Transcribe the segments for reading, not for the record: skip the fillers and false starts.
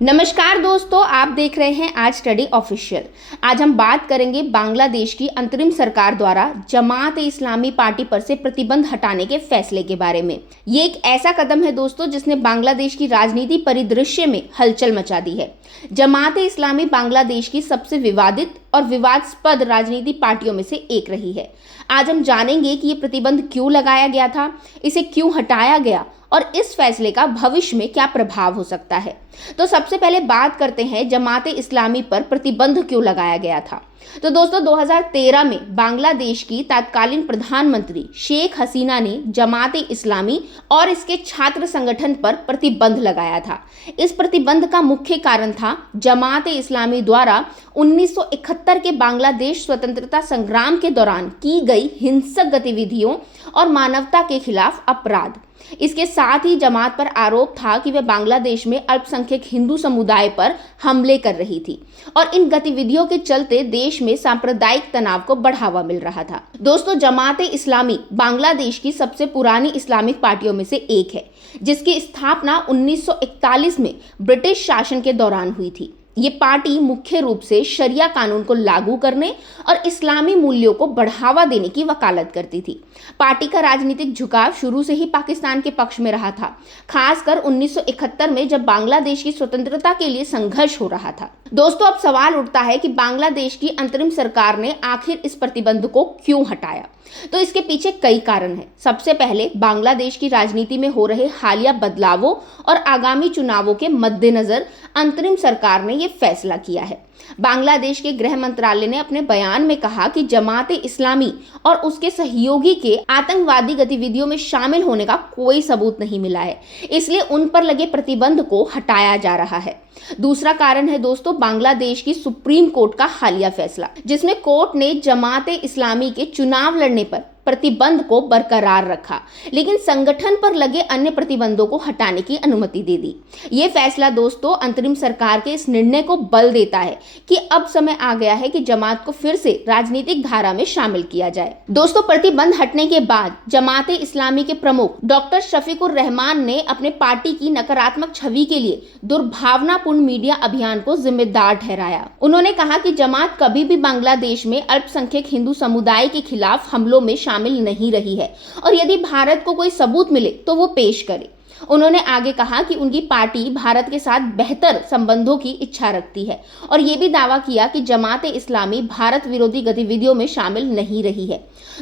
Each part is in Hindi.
नमस्कार दोस्तों, आप देख रहे हैं आज स्टडी ऑफिशियल। आज हम बात करेंगे बांग्लादेश की अंतरिम सरकार द्वारा जमात ए इस्लामी पार्टी पर से प्रतिबंध हटाने के फैसले के बारे में। ये एक ऐसा कदम है दोस्तों जिसने बांग्लादेश की राजनीति परिदृश्य में हलचल मचा दी है। जमात ए इस्लामी बांग्लादेश की सबसे विवादित और विवादास्पद राजनीतिक पार्टियों में से एक रही है। आज हम जानेंगे कि ये प्रतिबंध क्यों लगाया गया था, इसे क्यों हटाया गया और इस फैसले का भविष्य में क्या प्रभाव हो सकता है। तो सबसे पहले बात करते हैं जमात ए इस्लामी पर प्रतिबंध क्यों लगाया गया था। तो दोस्तों 2013 में बांग्लादेश की तत्कालीन प्रधानमंत्री शेख हसीना ने जमात ए इस्लामी और इसके छात्र संगठन पर प्रतिबंध लगाया था। इस प्रतिबंध का मुख्य कारण था जमात ए इस्लामी द्वारा 1971 के बांग्लादेश स्वतंत्रता संग्राम के दौरान की गई हिंसक गतिविधियों और मानवता के खिलाफ अपराध। इसके साथ ही जमात पर आरोप था कि वह बांग्लादेश में अल्पसंख्यक हिंदू समुदाय पर हमले कर रही थी और इन गतिविधियों के चलते देश में सांप्रदायिक तनाव को बढ़ावा मिल रहा था। दोस्तों जमात ए इस्लामी बांग्लादेश की सबसे पुरानी इस्लामिक पार्टियों में से एक है, जिसकी स्थापना 1941 में ब्रिटिश शासन के दौरान हुई थी। ये पार्टी मुख्य रूप से शरिया कानून को लागू करने और इस्लामी मूल्यों को बढ़ावा देने की वकालत करती थी। पार्टी का राजनीतिक झुकाव शुरू से ही पाकिस्तान के पक्ष में रहा था, खासकर 1971 में जब बांग्लादेश की स्वतंत्रता के लिए संघर्ष हो रहा था। दोस्तों अब सवाल उठता है कि बांग्लादेश की अंतरिम सरकार ने आखिर इस प्रतिबंध को क्यों हटाया। तो इसके पीछे कई कारण हैं। सबसे पहले बांग्लादेश की राजनीति में हो रहे हालिया बदलावों और आगामी चुनावों के मद्देनजर अंतरिम सरकार ने यह फैसला किया है। बांग्लादेश के गृह मंत्रालय ने अपने बयान में कहा कि जमात ए इस्लामी और उसके सहयोगी के आतंकवादी गतिविधियों में शामिल होने का कोई सबूत नहीं मिला है, इसलिए उन पर लगे प्रतिबंध को हटाया जा रहा है। दूसरा कारण है दोस्तों बांग्लादेश की सुप्रीम कोर्ट का हालिया फैसला, जिसमें कोर्ट ने जमात ए इस्लामी के चुनाव लड़ने पर प्रतिबंध को बरकरार रखा, लेकिन संगठन पर लगे अन्य प्रतिबंधों को हटाने की अनुमति दे दी। ये फैसला दोस्तों अंतरिम सरकार के इस निर्णय को बल देता है कि अब समय आ गया है कि जमात को फिर से राजनीतिक धारा में शामिल किया जाए। दोस्तों प्रतिबंध हटने के बाद जमात ए इस्लामी के प्रमुख डॉक्टर शफीकुर रहमान ने अपने पार्टी की नकारात्मक छवि के लिए दुर्भावनापूर्ण मीडिया अभियान को जिम्मेदार ठहराया। उन्होंने कहा कि जमात कभी भी बांग्लादेश में अल्पसंख्यक हिंदू समुदाय के खिलाफ हमलों में शामिल नहीं रही है और यदि भारत को कोई सबूत मिले तो वो पेश करे। उन्होंने आगे कहा कि उनकी पार्टी भारत के साथ बेहतर संबंधों की इच्छा रखती है और ये भी दावा किया कि जमात ए इस्लामी भारत विरोधी गतिविधियों में शामिल नहीं रही है।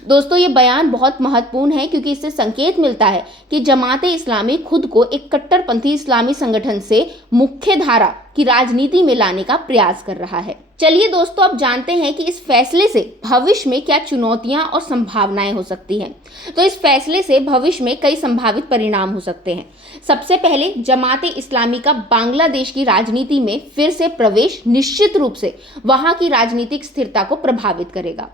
दोस्तों ये बयान बहुत महत्वपूर्ण है क्योंकि इससे संकेत मिलता है कि जमात ए इस्लामी खुद को एक कट्टरपंथी इस्लामी संगठन से मुख्य धारा की राजनीति में लाने का प्रयास कर रहा है। चलिए दोस्तों अब जानते हैं कि इस फैसले से भविष्य में क्या चुनौतियां और संभावनाएं हो सकती हैं। तो इस फैसले से भविष्य में कई संभावित परिणाम हो सकते हैं। सबसे पहले जमात ए इस्लामी का बांग्लादेश की राजनीति में फिर से प्रवेश निश्चित रूप से वहां की राजनीतिक स्थिरता को प्रभावित करेगा।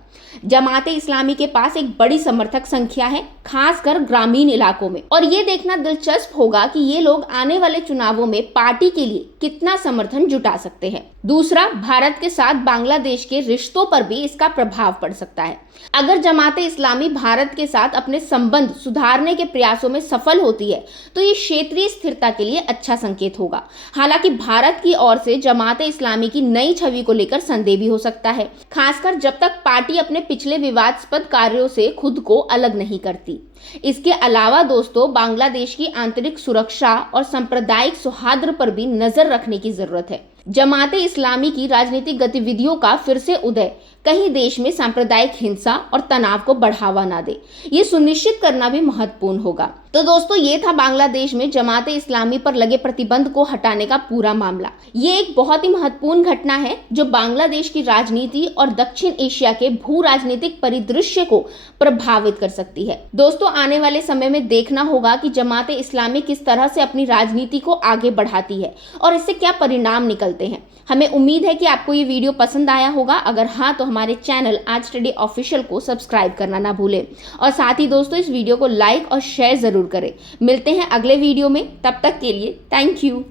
जमात ए इस्लामी के पास एक बड़ी समर्थक संख्या है, खासकर ग्रामीण इलाकों में, और ये देखना दिलचस्प होगा कि ये लोग आने वाले चुनावों में पार्टी के लिए कितना समर्थन जुटा सकते हैं। दूसरा, भारत के साथ बांग्लादेश के रिश्तों पर भी इसका प्रभाव पड़ सकता है। अगर जमात ए इस्लामी भारत के साथ अपने संबंध सुधारने के प्रयासों में सफल होती है तो ये क्षेत्रीय स्थिरता के लिए अच्छा संकेत होगा। हालांकि भारत की ओर से जमात ए इस्लामी की नई छवि को लेकर संदेह भी हो सकता है, खासकर जब तक पार्टी अपने पिछले विवादास्पद कार्यों से खुद को अलग नहीं करती। इसके अलावा दोस्तों बांग्लादेश की आंतरिक सुरक्षा और सांप्रदायिक सौहार्द पर भी नजर रखने की जरूरत है। जमात ए इस्लामी की राजनीतिक गतिविधियों का फिर से उदय कहीं देश में सांप्रदायिक हिंसा और तनाव को बढ़ावा ना दे, ये सुनिश्चित करना भी महत्वपूर्ण होगा। तो दोस्तों ये था बांग्लादेश में जमात ए इस्लामी पर लगे प्रतिबंध को हटाने का पूरा मामला। ये एक बहुत ही महत्वपूर्ण घटना है जो बांग्लादेश की राजनीति और दक्षिण एशिया के भू राजनीतिक परिदृश्य को प्रभावित कर सकती है। दोस्तों आने वाले समय में देखना होगा कि जमात ए इस्लामी किस तरह से अपनी राजनीति को आगे बढ़ाती है और इससे क्या परिणाम निकलते हैं। हमें उम्मीद है कि आपको ये वीडियो पसंद आया होगा। अगर हाँ तो हमारे चैनल आज स्टडी ऑफिशियल को सब्सक्राइब करना ना भूलें और साथ ही दोस्तों इस वीडियो को लाइक और शेयर जरूर करें। मिलते हैं अगले वीडियो में, तब तक के लिए थैंक यू।